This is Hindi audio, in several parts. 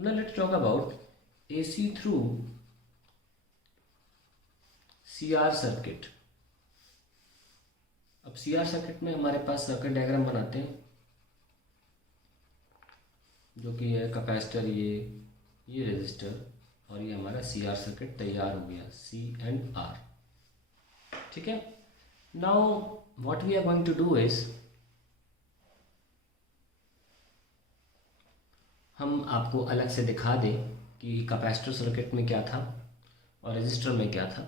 Now let's talk about AC through CR circuit. अब CR सर्किट में हमारे पास सर्किट डायग्राम बनाते हैं, जो कि है कैपेसिटर, ये रेजिस्टर, और ये हमारा CR सर्किट तैयार हो गया, C and R। ठीक है। Now what we are going to do is, हम आपको अलग से दिखा दें कि कैपेसिटर सर्किट में क्या था और रेजिस्टर में क्या था।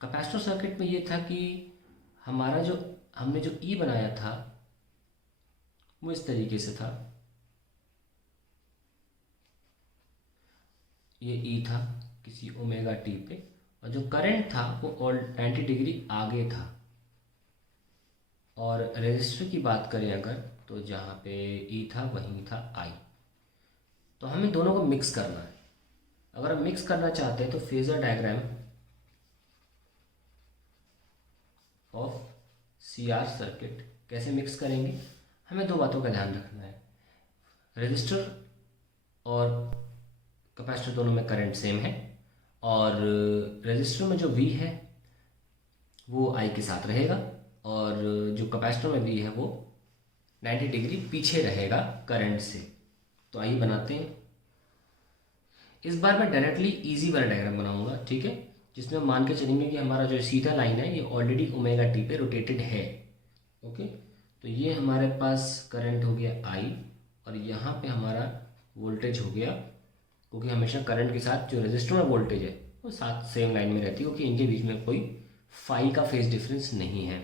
कैपेसिटर सर्किट में ये था कि हमारा जो हमने जो ई बनाया था वो इस तरीके से था, ये ई था किसी ओमेगा टी पे, और जो करंट था वो ऑल 90 डिग्री आगे था। और रेजिस्टर की बात करें अगर, तो जहाँ पे ई था वहीं था आई। तो हमें दोनों को मिक्स करना है। अगर हम मिक्स करना चाहते हैं तो phasor diagram of CR circuit कैसे मिक्स करेंगे, हमें दो बातों का ध्यान रखना है। रेजिस्टर और कैपेसिटर दोनों में करंट सेम है, और रेजिस्टर में जो V है वो I के साथ रहेगा, और जो कैपेसिटर में V है वो 90 डिग्री पीछे रहेगा करंट से। तो आइए बनाते हैं। इस बार मैं डायरेक्टली इजी वाला डायग्राम बनाऊंगा, ठीक है, जिसमें मान के चलेंगे कि हमारा जो सीधा लाइन है ये ऑलरेडी ओमेगा टी पे रोटेटेड है। ओके, तो ये हमारे पास करंट हो गया आई, और यहाँ पे हमारा वोल्टेज हो गया, क्योंकि हमेशा करंट के साथ जो रेजिस्टर में वोल्टेज है वो साथ सेम लाइन में रहती है, क्योंकि इनके बीच में कोई फाई का फेज डिफरेंस नहीं है।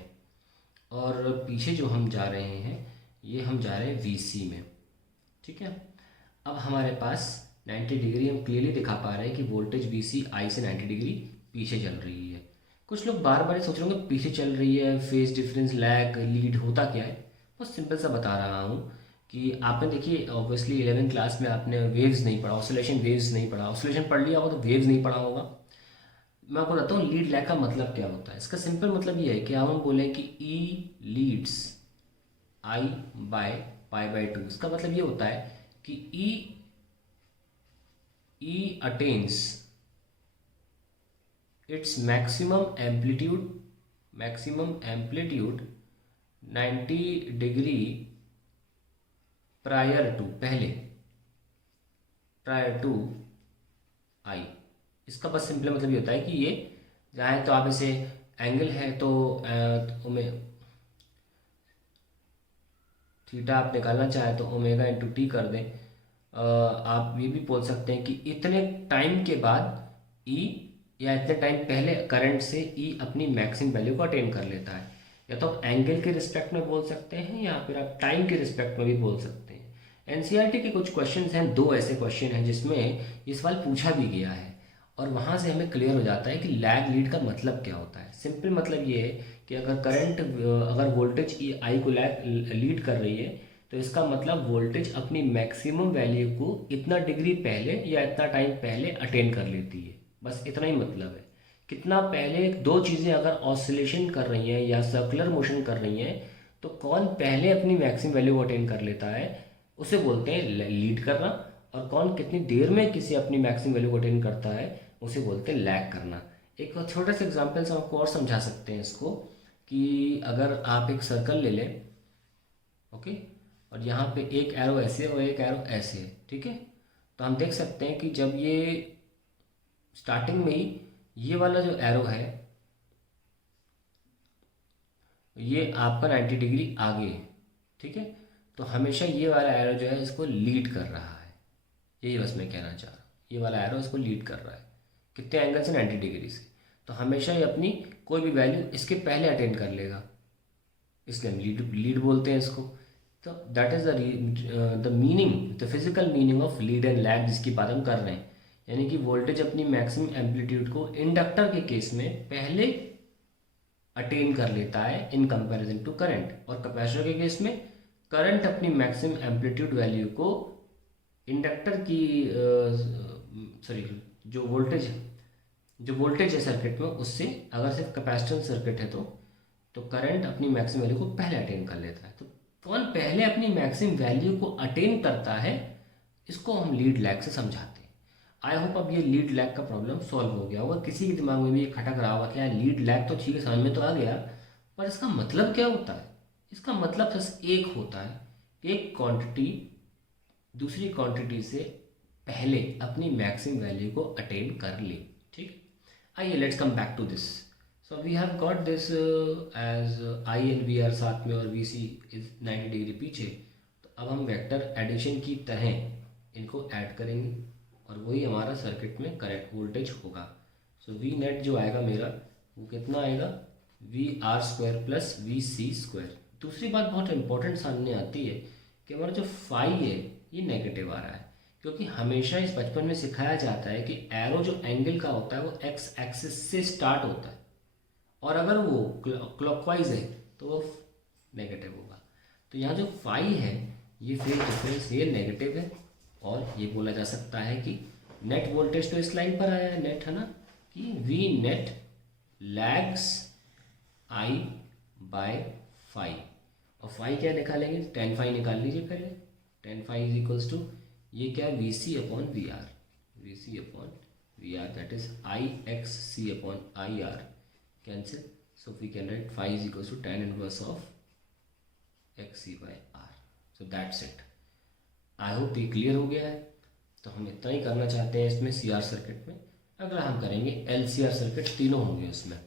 और पीछे जो हम जा रहे हैं ये हम जा रहे हैं VC में। ठीक है। अब हमारे पास 90 डिग्री हम क्लियरली दिखा पा रहे हैं कि वोल्टेज VC आई से 90 डिग्री पीछे चल रही है। कुछ लोग बार बार सोच रहे होंगे पीछे चल रही है, फेज डिफरेंस, लैग, लीड होता क्या है। बहुत सिंपल सा बता रहा हूँ कि आपने देखिए ऑब्वियसली 11th क्लास में आपने वेव्स नहीं पढ़ा, ऑसिलेशन वेव्स नहीं पढ़ा, ऑसिलेशन पढ़ लिया होगा तो वेव्स नहीं पढ़ा होगा। मैं आपको बताता हूँ लीड लैग का मतलब क्या होता है। इसका सिंपल मतलब ये है कि हम बोले कि E leads I by pi by 2। इसका मतलब ये होता है कि E attains its maximum amplitude 90 degree prior to I। इसका बस सिंपल मतलब ये होता है कि ये चाहे तो आप इसे एंगल है तो थीटा आप निकालना चाहे तो ओमेगा इंटू टी कर दें। आप ये भी बोल सकते हैं कि इतने टाइम के बाद E, या इतने टाइम पहले करंट से E अपनी मैक्सिमम वैल्यू को अटेन कर लेता है। या तो आप एंगल के रिस्पेक्ट में बोल सकते हैं, या फिर आप टाइम के रिस्पेक्ट में भी बोल सकते हैं। एनसीईआरटी के कुछ क्वेश्चंस हैं, दो ऐसे क्वेश्चन हैं जिसमें ये सवाल पूछा भी गया है, और वहाँ से हमें क्लियर हो जाता है कि लैग लीड का मतलब क्या होता है। सिंपल मतलब ये है कि अगर वोल्टेज आई को लीड कर रही है, तो इसका मतलब वोल्टेज अपनी मैक्सिमम वैल्यू को इतना डिग्री पहले या इतना टाइम पहले अटेन कर लेती है। बस इतना ही मतलब है। कितना पहले दो चीज़ें अगर ऑसिलेशन कर रही हैं या सर्कुलर मोशन कर रही हैं, तो कौन पहले अपनी मैक्सिमम वैल्यू को अटेन कर लेता है उसे बोलते हैं लीड करना, और कौन कितनी देर में किसी अपनी मैक्सिमम वैल्यू को अटेन करता है उसे बोलते हैं लैग करना। एक छोटा सा एग्जाम्पल से आपको और समझा सकते हैं इसको, कि अगर आप एक सर्कल ले लें, ओके, और यहाँ पे एक एरो ऐसे और एक एरो ऐसे है, ठीक है, तो हम देख सकते हैं कि जब ये स्टार्टिंग में ही ये वाला जो एरो है ये आपका 90 डिग्री आगे है, ठीक है, तो हमेशा ये वाला एरो जो है इसको लीड कर रहा है। यही बस मैं कहना चाह रहा हूँ, ये वाला एरो इसको लीड कर रहा है कितने एंगल से, 90 डिग्री से। तो हमेशा ये अपनी कोई भी वैल्यू इसके पहले अटेन कर लेगा, इसलिए हम लीड बोलते हैं इसको। तो that is the meaning, the physical meaning of lead and lag जिसकी बात हम कर रहे हैं। यानी कि वोल्टेज अपनी मैक्सिमम एम्पलीट्यूड को इंडक्टर के केस में पहले अटेन कर लेता है इन कंपैरिजन टू करंट, और कैपेसिटर के केस में करंट अपनी मैक्सिमम एम्पलीट्यूड वैल्यू को इंडक्टर की सॉरी जो वोल्टेज है सर्किट में उससे, अगर सिर्फ कैपेसिटर सर्किट है तो करंट अपनी मैक्सिमम वैल्यू को पहले अटेन कर लेता है। तो कौन पहले अपनी मैक्सिमम वैल्यू को अटेन करता है इसको हम लीड लैग से समझाते हैं। आई होप अब ये लीड लैग का प्रॉब्लम सॉल्व हो गया होगा। किसी के दिमाग में भी ये खटक रहा होगा कि यार लीड लैग तो ठीक है, समझ में तो आ गया, पर इसका मतलब क्या होता है। इसका मतलब बस एक होता है, एक क्वांटिटी दूसरी क्वांटिटी से पहले अपनी मैक्सिमम वैल्यू को अटेन कर ले। ठीक, आइए let's come back to this. So we have got this as I and we are साथ में और वी सी इज 90 डिग्री पीछे। तो अब हम वेक्टर एडिशन की तरह इनको ऐड करेंगे और वही हमारा सर्किट में करंट वोल्टेज होगा। सो वी नेट जो आएगा मेरा वो कितना आएगा, V R square plus V C square. दूसरी बात बहुत इंपॉर्टेंट सामने आती है कि हमारा जो फाई है ये नेगेटिव आ रहा है, क्योंकि हमेशा इस बचपन में सिखाया जाता है कि एरो जो एंगल का होता है वो एक्स एक्सिस से स्टार्ट होता है और अगर वो क्लॉकवाइज है तो वो नेगेटिव होगा। तो यहाँ जो फाई है ये फेज डिफरेंस ये नेगेटिव है और ये बोला जा सकता है कि नेट वोल्टेज तो इस लाइन पर आया है, नेट है ना, कि V net lags I by phi. और फाई क्या निकालेंगे, टेन फाई निकाल लीजिए पहले। Tan phi is equals to ये क्या है, V C upon V R, V C upon V R, that is I X C upon I R, cancel. So we can write phi is equals to tan inverse of X C by R. So that's it. I hope ये क्लियर हो गया है। तो हम इतना ही करना चाहते हैं इसमें सी आर सर्किट में। अगर हम करेंगे एल सी आर सर्किट तीनों होंगे उसमें।